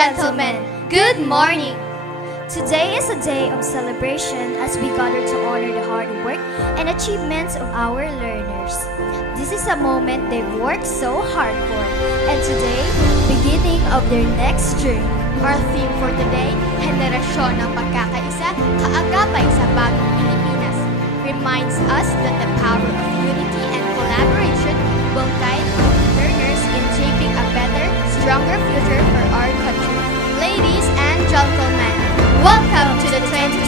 gentlemen, good morning! Today is a day of celebration as we gather to honor the hard work and achievements of our learners. This is a moment they've worked so hard for, and today, beginning of their next journey. Our theme for today, Henerasyon ng Pagkakaisa, Kaagapay sa Bagong Pilipinas, reminds us that the power of unity and collaboration will guide our learners in shaping a better, stronger future for our country. Ladies and gentlemen, welcome to the 2025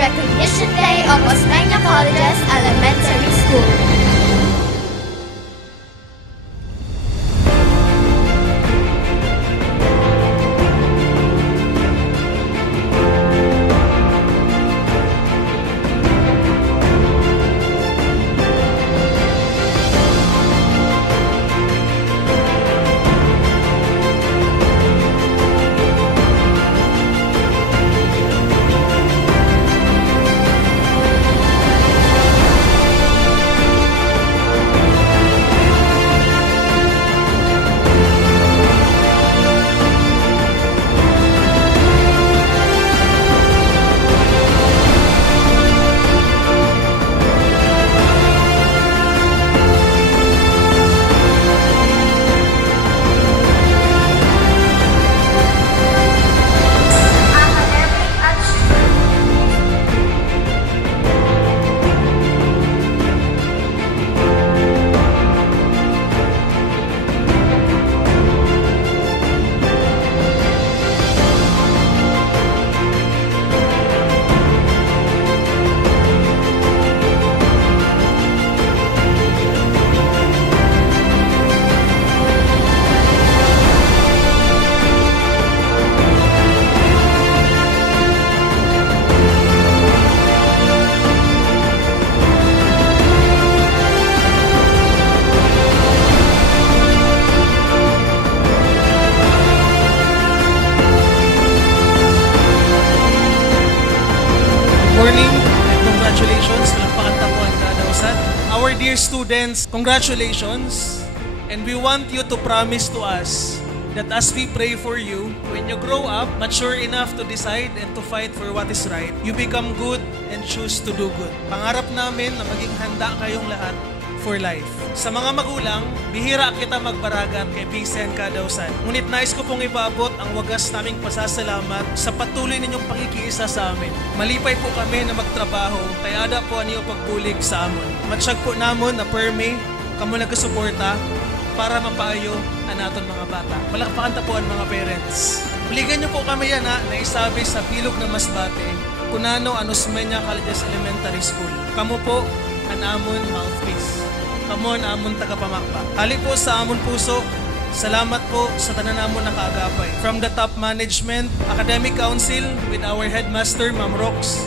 Recognition Day of Osmeña College's Elementary School. Morning and congratulations. Palakpakan tapuan ka daw sa our dear students, congratulations. And we want you to promise to us that as we pray for you, when you grow up, mature enough to decide and to fight for what is right, you become good and choose to do good. Pangarap namin na maging handa kayong lahat for life. Sa mga magulang, bihira kita magbaragat kay Pisen Kadausan. Ngunit nais ko pong ibabot ang wagas naming pasasalamat sa patuloy ninyong pakikiisa sa amin. Malipay po kami na magtrabaho, kaya ada po aniyo pagbulig sa amon. Matsyag po namon na permi, kamo nagasuporta para mapaayo ang naton mga bata. Palakpakan tapuan mga parents. Uligan niyo po kami yan na isabi sa Bilog na Masbate, Kunano Osmeña College's Elementary School. Kamo po ang amon mouthpiece. Kamon amon tagapamakpa. Hali po sa amon puso, salamat po sa tanan namon na kaagapay. From the top management, academic council with our headmaster Ma'am Rox,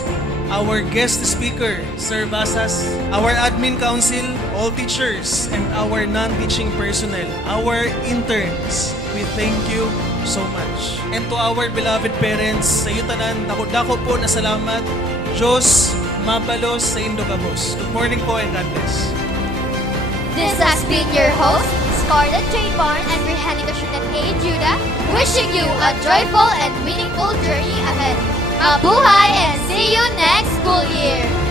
our guest speaker Sir Basas, our admin council, all teachers, and our non-teaching personnel, our interns, we thank you so much. And to our beloved parents, sa iyo tanan, dako po na salamat. Diyos, mabalos sa Indogabos. Good morning po and God bless. This has been your host, Scarlett J. Barnes and Rehanica Shunan A. Judah, wishing you a joyful and meaningful journey ahead. Mabuhay and see you next school year!